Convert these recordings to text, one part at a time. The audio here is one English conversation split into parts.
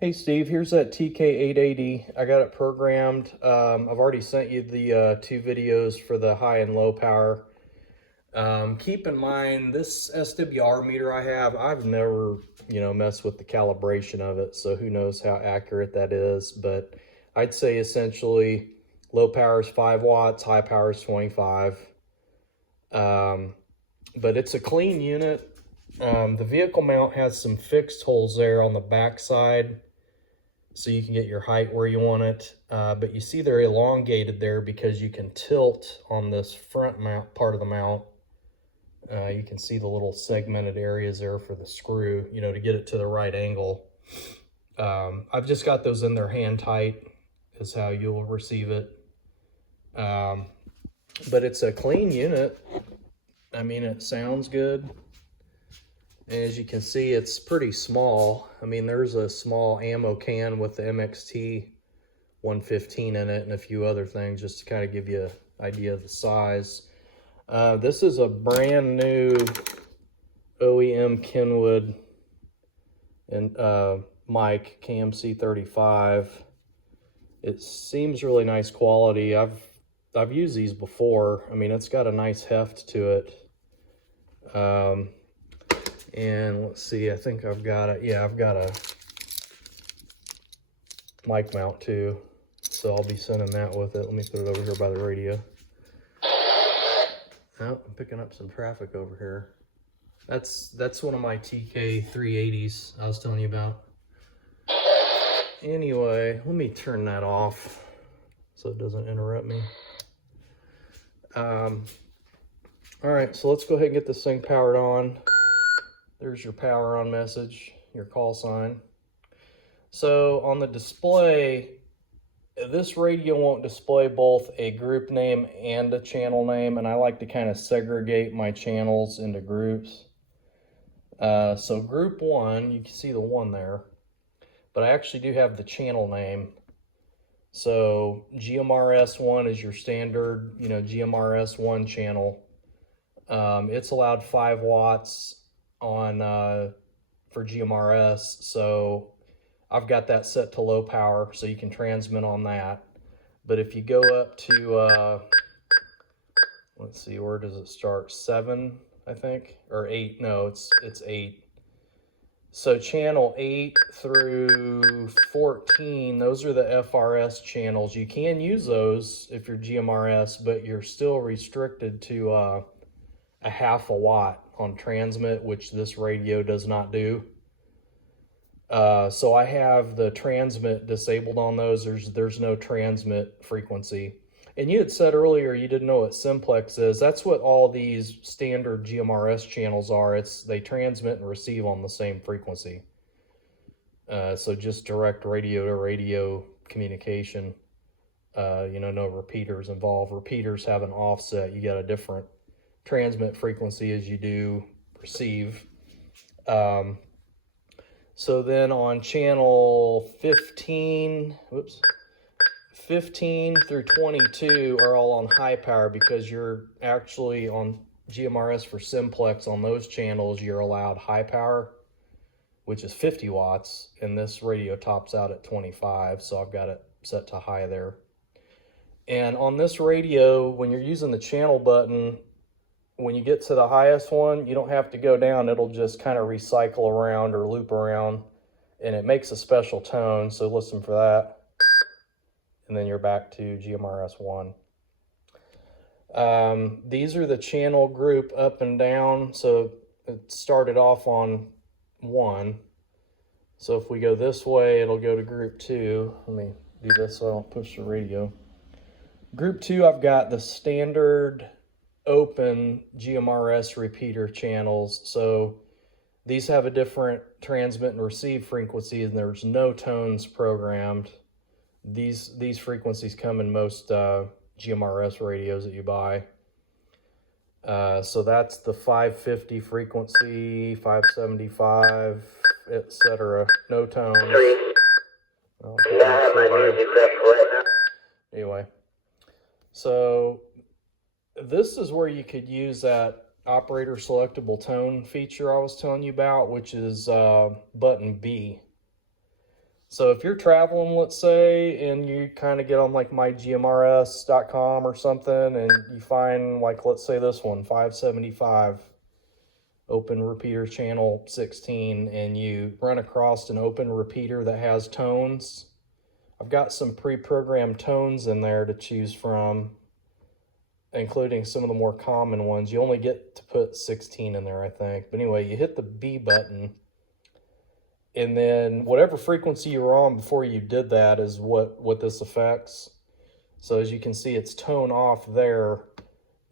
Hey Steve, here's that TK-880. I got it programmed. I've already sent you the two videos for the high and low power. Keep in mind, this SWR meter I've never, messed with the calibration of it, so who knows how accurate that is. But I'd say essentially low power is 5 watts, high power is 25. But it's a clean unit. The vehicle mount has some fixed holes there on the back side, so you can get your height where you want it. But you see they're elongated there because you can tilt on this front mount part of the mount. You can see the little segmented areas there for the screw, to get it to the right angle. I've just got those in there hand tight is how you'll receive it. But it's a clean unit. I mean, it sounds good. As you can see, it's pretty small. I mean, there's a small ammo can with the MXT 115 in it and a few other things just to kind of give you an idea of the size. This is a brand new OEM Kenwood and mic, KMC35. It seems really nice quality. I've used these before. I mean, it's got a nice heft to it. And let's see, I think I've got a, yeah, I've got a mic mount too. So I'll be sending that with it. Let me put it over here by the radio. Oh, I'm picking up some traffic over here. That's one of my TK-380s I was telling you about. Anyway, let me turn that off so it doesn't interrupt me. All right, so let's go ahead and get this thing powered on. There's your power on message, your call sign. So on the display, this radio won't display both a group name and a channel name, and I like to kind of segregate my channels into groups. So group 1, you can see the 1 there, but I actually do have the channel name. So GMRS 1 is your standard, GMRS 1 channel. It's allowed 5 watts on for GMRS, so I've got that set to low power, so you can transmit on that. But if you go up to let's see, where does it start? 7, I think, or 8. No, it's 8. So channel 8 through 14, those are the FRS channels. You can use those if you're GMRS, but you're still restricted to a 1/2 watt on transmit, which this radio does not do. So I have the transmit disabled on those. There's no transmit frequency. And you had said earlier you didn't know what simplex is. That's what all these standard GMRS channels are. They transmit and receive on the same frequency. So just direct radio to radio communication. No repeaters involved. Repeaters have an offset. You got a different transmit frequency as you do receive. So then on channel 15 through 22 are all on high power, because you're actually on GMRS for simplex. On those channels you're allowed high power, which is 50 watts, and this radio tops out at 25, so I've got it set to high there. And on this radio, when you're using the channel button, when you get to the highest one, you don't have to go down. It'll just kind of recycle around or loop around, and it makes a special tone, so listen for that. And then you're back to GMRS 1. These are the channel group up and down. So it started off on 1. So if we go this way, it'll go to group 2. Let me do this so I don't push the radio. Group 2, I've got the standard open GMRS repeater channels. So these have a different transmit and receive frequency, and there's no tones programmed. These frequencies come in most GMRS radios that you buy. So that's the 550 frequency, 575, etc. No tones. Anyway, so this is where you could use that operator selectable tone feature I was telling you about, which is button B. So if you're traveling, let's say, and you kind of get on like mygmrs.com or something, and you find like, let's say this one, 575, open repeater channel 16, and you run across an open repeater that has tones, I've got some pre-programmed tones in there to choose from, including some of the more common ones. You only get to put 16 in there, I think. But anyway, you hit the B button, and then whatever frequency you were on before you did that is what this affects. So as you can see, it's tone off there,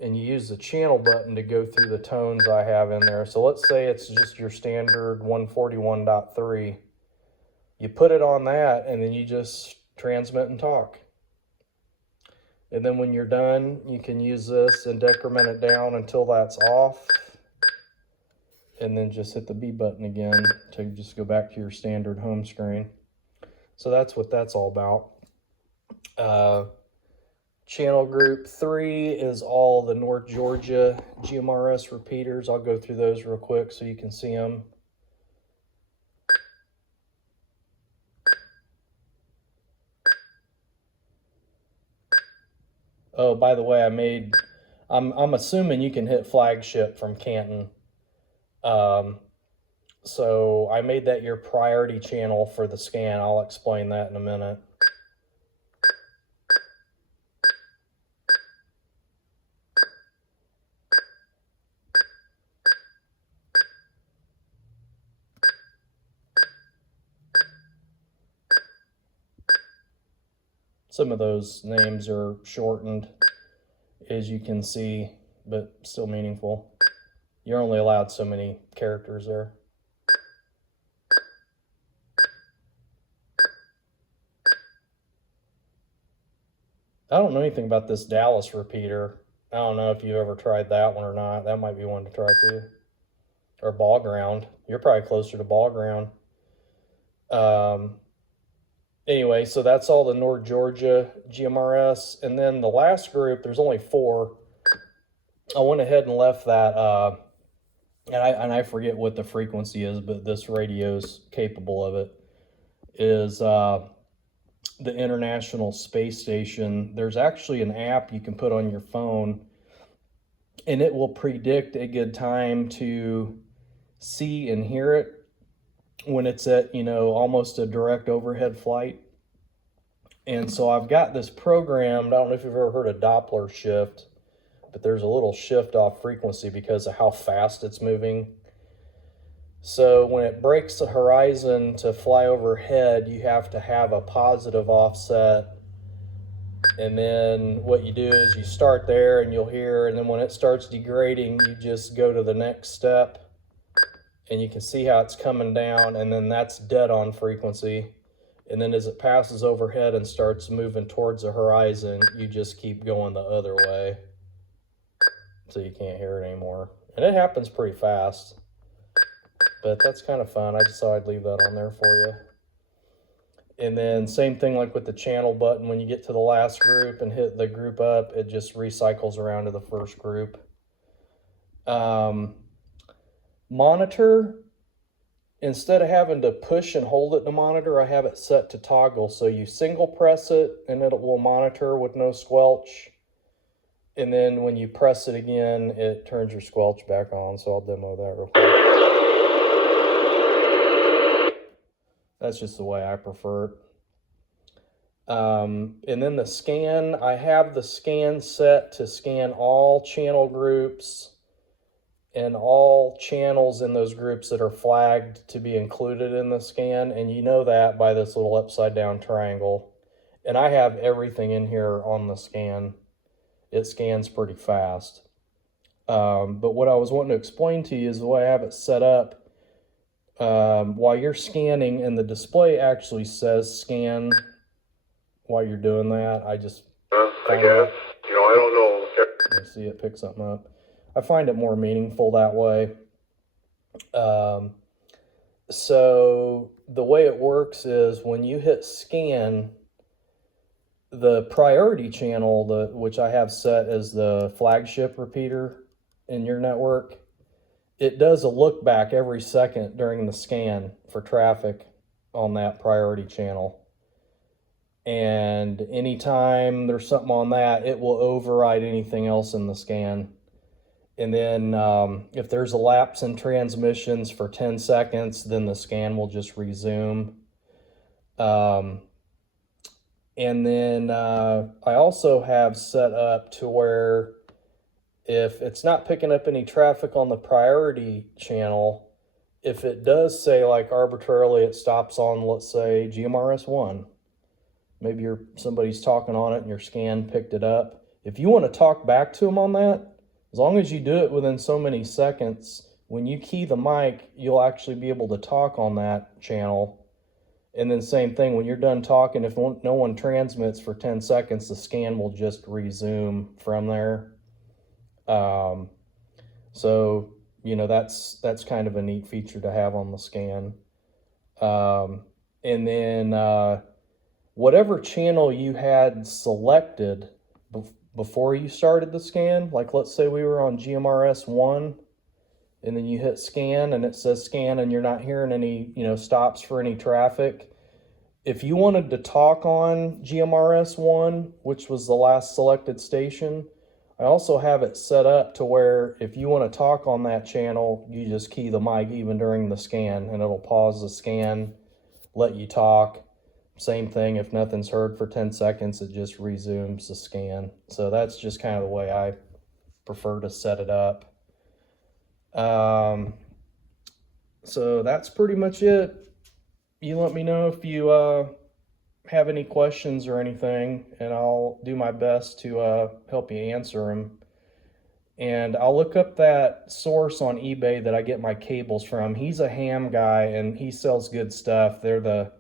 and you use the channel button to go through the tones I have in there. So let's say it's just your standard 141.3. You put it on that, and then you just transmit and talk. And then when you're done, you can use this and decrement it down until that's off. And then just hit the B button again to just go back to your standard home screen. So that's what that's all about. Channel group 3 is all the North Georgia GMRS repeaters. I'll go through those real quick so you can see them. Oh, by the way, I'm assuming you can hit flagship from Canton. So I made that your priority channel for the scan. I'll explain that in a minute. Some of those names are shortened, as you can see, but still meaningful. You're only allowed so many characters there. I don't know anything about this Dallas repeater. I don't know if you've ever tried that one or not. That might be one to try too. Or ball ground. You're probably closer to ball ground. Anyway, so that's all the North Georgia GMRS. And then the last group, there's only 4. I went ahead and left that, and I forget what the frequency is, but this radio's capable of it, is the International Space Station. There's actually an app you can put on your phone, and it will predict a good time to see and hear it when it's at, almost a direct overhead flight. And so I've got this programmed. I don't know if you've ever heard of Doppler shift, but there's a little shift off frequency because of how fast it's moving. So when it breaks the horizon to fly overhead, you have to have a positive offset. And then what you do is you start there and you'll hear, and then when it starts degrading, you just go to the next step. And you can see how it's coming down, and then that's dead on frequency. And then as it passes overhead and starts moving towards the horizon, you just keep going the other way so you can't hear it anymore. And it happens pretty fast, but that's kind of fun. I just thought I'd leave that on there for you. And then same thing like with the channel button. When you get to the last group and hit the group up, it just recycles around to the first group. Monitor, instead of having to push and hold it to monitor, I have it set to toggle. So you single press it and it will monitor with no squelch. And then when you press it again, it turns your squelch back on. So I'll demo that real quick. That's just the way I prefer it. And then the scan, I have the scan set to scan all channel groups and all channels in those groups that are flagged to be included in the scan. And you know that by this little upside down triangle. And I have everything in here on the scan. It scans pretty fast. But what I was wanting to explain to you is the way I have it set up. While you're scanning, and the display actually says scan while you're doing that. I guess, I don't know. You see it pick something up. I find it more meaningful that way. So the way it works is when you hit scan, the priority channel, which I have set as the flagship repeater in your network, it does a look back every second during the scan for traffic on that priority channel. And anytime there's something on that, it will override anything else in the scan. And then if there's a lapse in transmissions for 10 seconds, then the scan will just resume. And then I also have set up to where if it's not picking up any traffic on the priority channel, if it does say like arbitrarily it stops on, let's say, GMRS 1, maybe somebody's talking on it and your scan picked it up. If you want to talk back to them on that, as long as you do it within so many seconds, when you key the mic, you'll actually be able to talk on that channel. And then same thing, when you're done talking, if no one transmits for 10 seconds, the scan will just resume from there. So, you know, that's kind of a neat feature to have on the scan. And then whatever channel you had selected before you started the scan, like let's say we were on GMRS 1, and then you hit scan and it says scan and you're not hearing any, you know, stops for any traffic. If you wanted to talk on GMRS 1, which was the last selected station, I also have it set up to where if you want to talk on that channel, you just key the mic even during the scan and it'll pause the scan, let you talk. Same thing, if nothing's heard for 10 seconds, it just resumes the scan. So that's just kind of the way I prefer to set it up. So that's pretty much it. You let me know if you have any questions or anything, and I'll do my best to help you answer them. And I'll look up that source on eBay that I get my cables from. He's a ham guy, and he sells good stuff. They're the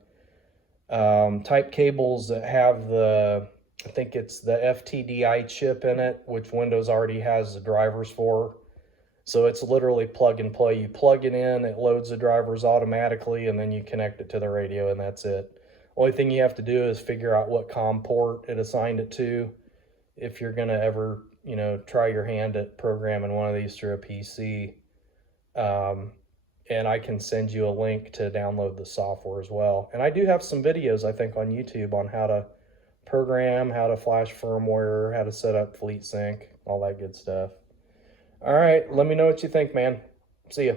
type cables that have the, I think it's the FTDI chip in it, which Windows already has the drivers for. So it's literally plug and play. You plug it in, it loads the drivers automatically, and then you connect it to the radio, and that's it. Only thing you have to do is figure out what COM port it assigned it to if you're going to ever, you know, try your hand at programming one of these through a PC. And I can send you a link to download the software as well. And I do have some videos, I think, on YouTube on how to program, how to flash firmware, how to set up FleetSync, all that good stuff. All right, let me know what you think, man. See ya.